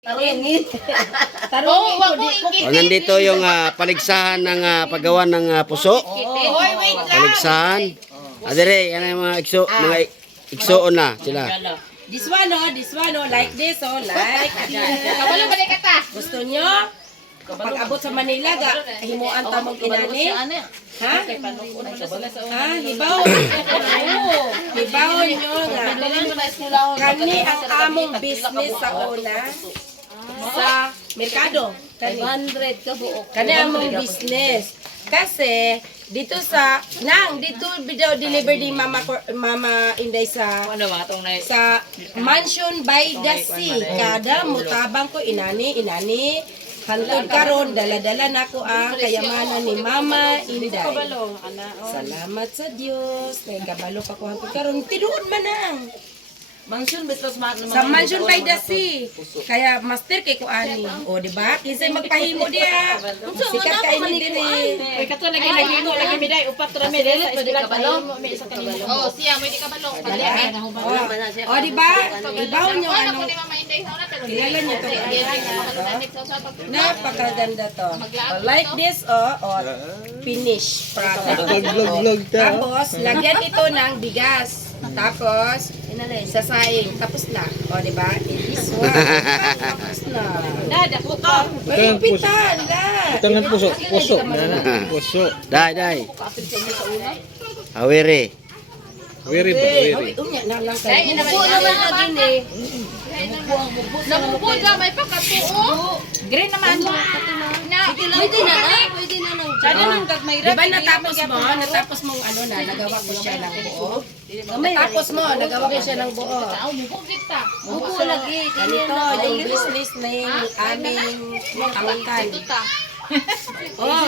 Tarungin. O, nandito yung paligsahan ng paggawa ng puso. Paligsahan. Adere, yan ang mga igsoon na sila. This one, like this, like. Kabalo ba ka ta? Gusto nyo? Pag abot sa Manila, himuan tamang inani. Ha? Ha? Hibaw. Hibaw nyo nga. Kani ang among business sa una. Sa merkado. 500 ka buok. Kani among business. Kasi dito sa dito video deliver ni Mama Inday sa mansion by the sea. Kada mutabang ko inani hantod karon dala-dala nako ang kayamanan ni Mama Inday. Salamat sa Dios. Kay kabalo pa ko hantod karon tiduod man ang Mansion bestos mat sa mansion by the sea. Kaya master kay ko ani. O di ba? Kinsay magpahimo dia. Sikat kay ni diri. Kay kato lagi lagi miday upat ra mi dili sa sila kabalo mi sa kanimo. Oh, siya mo di kabalo. O di ba? Ibaw nyo anong Ni Mama Inday sa una pero kilala niyo to. Napakaganda to. Like this finish product. Tapos lagyan ito ng bigas. Tapos sasaing tapos na. O di ba? This one. Tapos na. Dada ko ka. Ay, pitan la. Tangan puso. Puso. Dai. Awere. Wiri ba? Ay, unya na lang kayo. Nabuo naman lagi ni. Nabuo ka may pakatuo. Green naman. Pwede na nang. Sana nang gagmay Di ba natapos mong ano na, nagawa ko siya ng buo? Natapos mo, nagawa ko siya ng buo. Upo lagi. Ganito, yung business na yung aming angkan. Oh,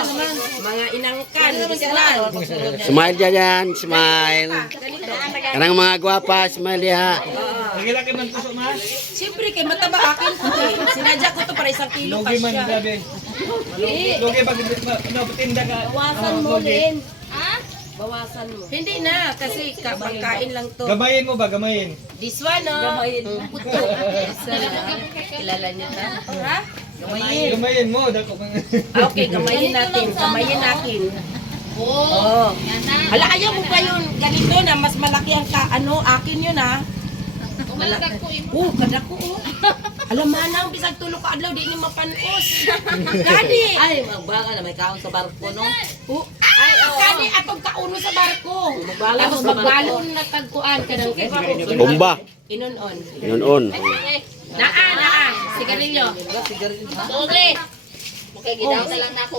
mga inangkan, bislan. Smile dyan, smile. Kanang mga gwapa, smile diha. Lagi-lagi man puso ma. Siyempre, kay mataba akin ko eh. Sinadya ko to para 1 kilo Lugi man kasya. grabe. Lugi pag nabutinda ka. Bawasan mo din. Bawasan mo. Hindi na, kasi pagkain lang to. Gamayin mo ba? Gamayin. This one, no? Kilala niyo ta? Ha? Gamayin mo. Dako man. Okay, gamayin natin. Oh. Hala, ayaw mo pa yun ganito na mas malaki ang akin yun ha. Kadako Alam manang bisag tulo ka adlaw di ni mapanos. Kani. Ay, magbaka na may kaon sa barko, no? Kani atong kauno sa barko. Tapos magbalon na tagkuan kadang Bomba. inon-on. Yun. Naa. Sigarilyo. Doble. Okay, gidaw na lang na ako.